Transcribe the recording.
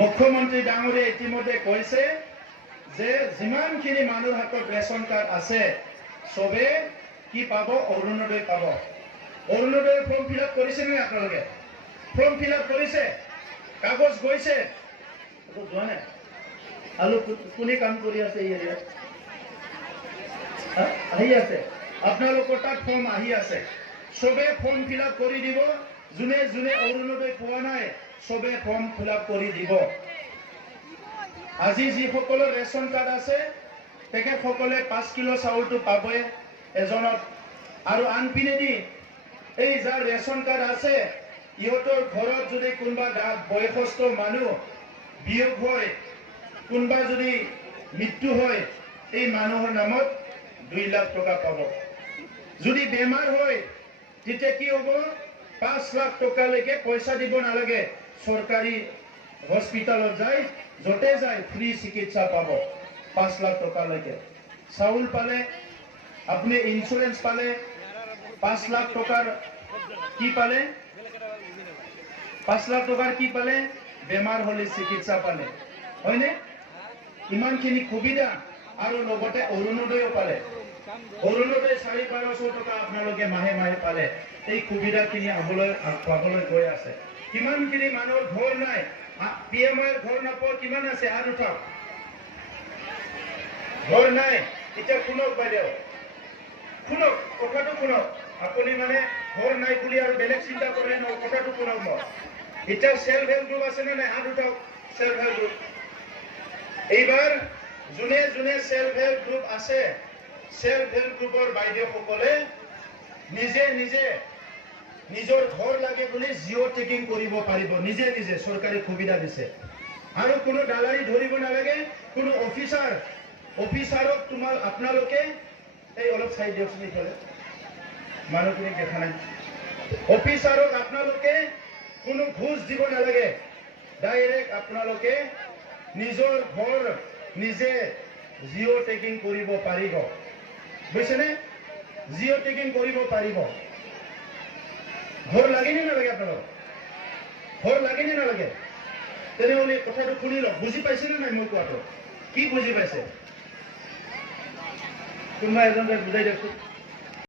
মুখ্যমন্ত্ৰী ডাঙৰীয়া ইতিমধ্যে কৈছে যে যিমানখিনি মানুহৰ হাতত ৰেচন কাৰ্ড আছে সবে কি পাব, অৰুণোদয় পাব। অৰুণোদয় ফৰ্ম ফিল আপ কৰিছে নে আপোনালোকে? ফৰ্ম ফিল আপ কৰিছে, কাগজ গৈছে, যোৱা নাই? আৰু কোনে কাম কৰি আছে এই এৰিয়াত? আহি আছে, আপোনালোকৰ তাত ফৰ্ম আহি আছে, সবে ফৰ্ম ফিল আপ কৰি দিব। যোনে যোনে অৰুণোদয় পোৱা নাই সবে ফৰ্ম ফিল আপ কৰি দিব। আজি যিসকলৰ ৰেচন কাৰ্ড আছে তেখেতসকলে 5 কিলো চাউলটো পাবই এজনত। আৰু আনপিনেদি এই যাৰ ৰেচন কাৰ্ড আছে ইহঁতৰ ঘৰত যদি কোনোবা বয়সস্থ মানুহ বিয়োগ হয়, কোনোবা যদি মৃত্যু হয়, এই মানুহৰ নামত 2 লাখ টকা পাব। যদি বেমাৰ হয় তেতিয়া কি হ'ব? 5 লাখ টকালৈকে পইচা দিব নালাগে, চৰকাৰী হস্পিটালত যায়, য'তে যায় ফ্ৰী চিকিৎসা পাব। 5 লাখ টকালৈকে চাউল পালে, আপুনি ইন্স্যুৰেন্স পালে, 5 লাখ টকাৰ কি পালে? 5 লাখ টকাৰ কি পালে? বেমাৰ হলে চিকিৎসা পালে, হয়নে? ইমানখিনি সুবিধা আৰু লগতে অৰুণোদয়ও পালে। অৰুণোদয় 4,500 টকা আপোনালোকে মাহে মাহে পালে। এই সুবিধাখিনি পাবলৈ গৈ আছে। কিমানখিনি মানুহৰ ঘৰ নাই, PMIৰ ঘৰ নাপাওঁ, কিমান আছে? হাত উঠাওক। ঘৰ নাই, এতিয়া শুনক বাইদেউ, শুনক, কথাটো শুনক। আপুনি মানে ঘৰ নাই বুলি আৰু বেলেগ চিন্তা কৰে ন, কথাটো শুনক। মই এতিয়া সেলফ হেল্প গ্ৰুপ আছে নে নাই? হাত উঠাওক। সেলফ হেল্প গ্ৰুপ, এইবাৰ যোনে যোনে সেলফ হেল্প গ্ৰুপ আছে, সেলফ হেল্প গ্ৰুপৰ বাইদেউসকলে নিজে নিজে নিজৰ ঘৰ লাগে বুলি জিঅ' টেকিং কৰিব পাৰিব। নিজে নিজে চৰকাৰী সুবিধা দিছে। আৰু কোনো দালালি ধৰিব নালাগে। কোনো অফিচাৰক আপোনালোকে এই অলপ চাই দিয়কচোন, এইফালে মানুহখিনিক দেখা নাই। অফিচাৰক আপোনালোকে কোনো ঘুষ দিব নালাগে। ডাইৰেক্ট আপোনালোকে নিজৰ ঘৰ নিজে জিঅ' টেকিং কৰিব পাৰিব, বুজিছেনে? জিঅ' টেকিং কৰিব পাৰিব। ঘৰ লাগে নে নালাগে? আপোনালোক ঘৰ লাগে নে নালাগে? তেনেহ'লে কথাটো শুনি লওক। বুজি পাইছে নে নাই মই কোৱাটো? কি বুজি পাইছে? কোনোবা এজন বুজাই দিয়কচোন।